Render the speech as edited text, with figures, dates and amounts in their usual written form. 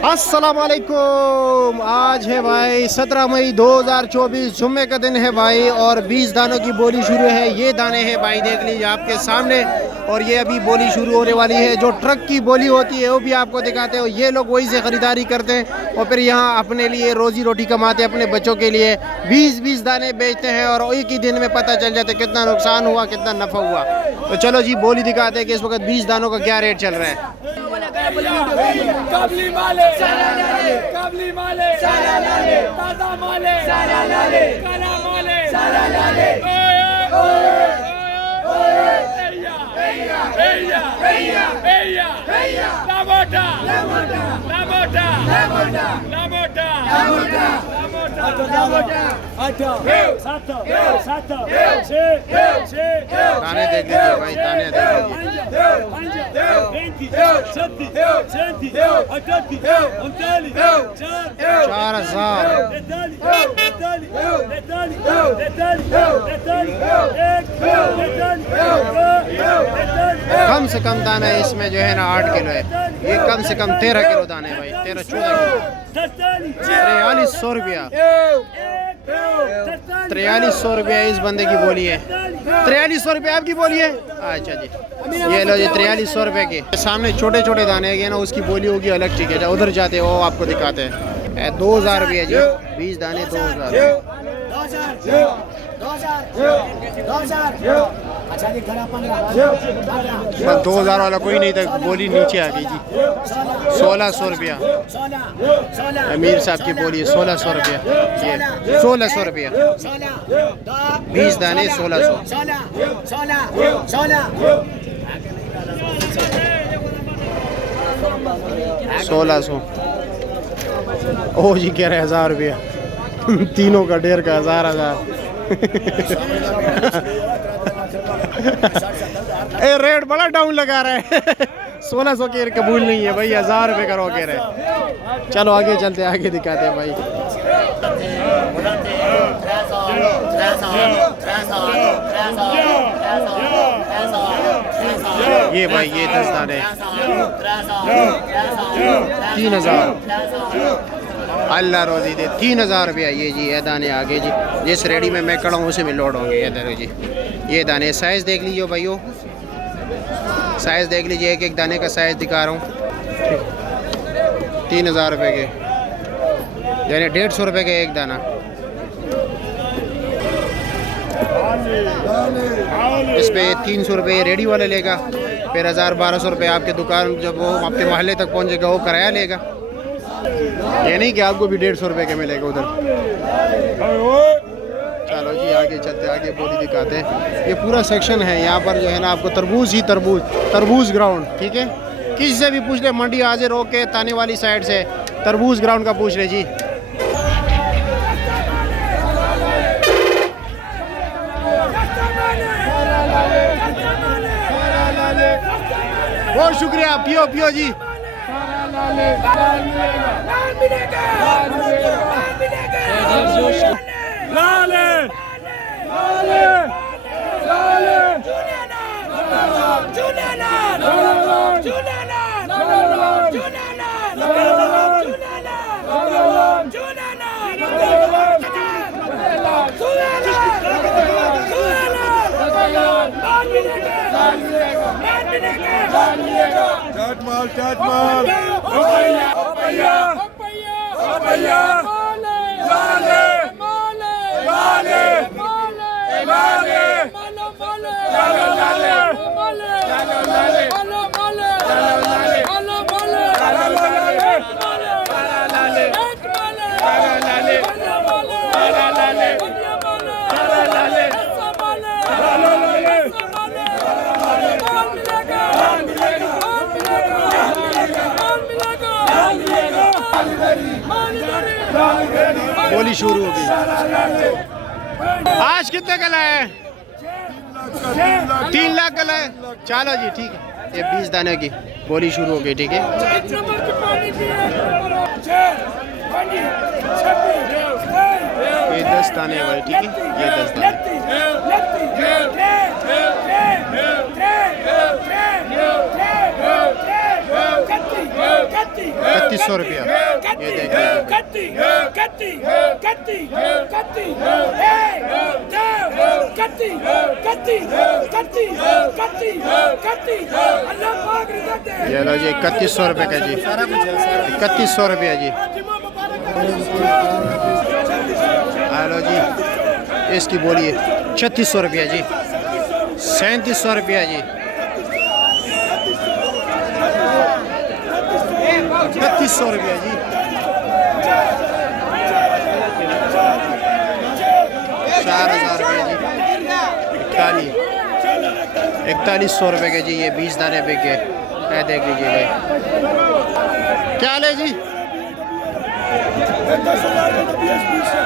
अस्सलामुअलैकुम। आज है भाई 17 मई 2024, जुम्मे का दिन है भाई और 20 दानों की बोली शुरू है। ये दाने हैं भाई, देख लीजिए आपके सामने। और ये अभी बोली शुरू होने वाली है। जो ट्रक की बोली होती है वो भी आपको दिखाते हैं। ये लोग वही से ख़रीदारी करते हैं और फिर यहाँ अपने लिए रोज़ी रोटी कमाते हैं, अपने बच्चों के लिए 20-20 दाने बेचते हैं और एक ही दिन में पता चल जाता है कितना नुकसान हुआ, कितना नफ़ा हुआ। तो चलो जी बोली दिखाते हैं कि इस वक्त 20 दानों का क्या रेट चल रहा है। काबली माले काबली माले ताजा माले काला माले दाने देख लीजिए भाई, दाने देख 4,000 कम से कम दाना है इसमें जो है ना 8 किलो है। ये कम से कम 13 किलो दाने है भाई, 13-14 किलो। 4300 रुपया, 4300 रुपया इस बंदे की बोली है। 4300 रुपया आपकी बोली है। अच्छा जी, ये लो जी 4300 रुपये के। सामने छोटे छोटे दाने हैं ना, उसकी बोली होगी अलग। ठीक है, उधर जाते हैं वो आपको दिखाते हैं। 2000 रुपया जी, 20 दाने 2000। 2000 वाला कोई नहीं था, बोली नीचे आ गई जी। 1600 रुपया अमीर साहब की बोली है। 1600 रुपया, ये 1600 रुपया 20 दाने 1600। 1600 ओ जी कह रहे 1000 रुपया तीनों का, डेढ़ का 1000। ए रेट बड़ा डाउन लगा रहा है। 1600 के कबूल नहीं है भाई, 1000 रुपये करो कह रहे। चलो आगे चलते, आगे दिखाते हैं भाई। ये भाई ये 10 दाने 3000। अल्लाह रोजी दे 3000 रुपया। ये जी ये दाने आगे जी, जिस रेडी में मैं खड़ा हूँ उसी में लोड होंगे। ये देखो जी, ये दाने साइज़ देख लीजिए भाइयों, साइज़ देख लीजिए। एक एक दाने का साइज़ दिखा रहा हूँ। 3000 रुपये के, यानी 150 रुपये का एक दाना। इस पर 300 रुपये रेडी वाला लेगा, फिर 1000-1200 रुपये आपके दुकान जब वो आपके मोहल्ले तक पहुँचेगा वो किराया लेगा। ये नहीं कि आपको भी 150 रुपये के मिलेगा उधर। चलो जी आगे चलते, आगे बोली दिखाते हैं। ये पूरा सेक्शन है यहाँ पर जो है ना, आपको तरबूज ही तरबूज ग्राउंड। ठीक है, किसी से भी पूछ ले, मंडी हाजिर होके ताने वाली साइड से तरबूज ग्राउंड का पूछ ले जी। बहुत शुक्रिया, पियो पियो जी। बोली शुरू हो गई। आज कितने कला है? 3 लाख कला है। चलो जी ठीक है, ये 20 दाने की बोली शुरू हो गई। ठीक है, ये 10 दाने भाई। ठीक है, ये 10 दाने। 3100 रुपया। ये देखिए ये लो जी 3100 रुपये का जी, 3100 रुपया जी। हेलो जी, इसकी बोलिए 3600 रुपया जी, 3700 रुपया जी, 3200 रुपया जी, 4000 रुपया जी, 4100 रुपये के जी। ये 20 दाने पे के देख लीजिए भाई, क्या ले जी 10,000 का 20 है।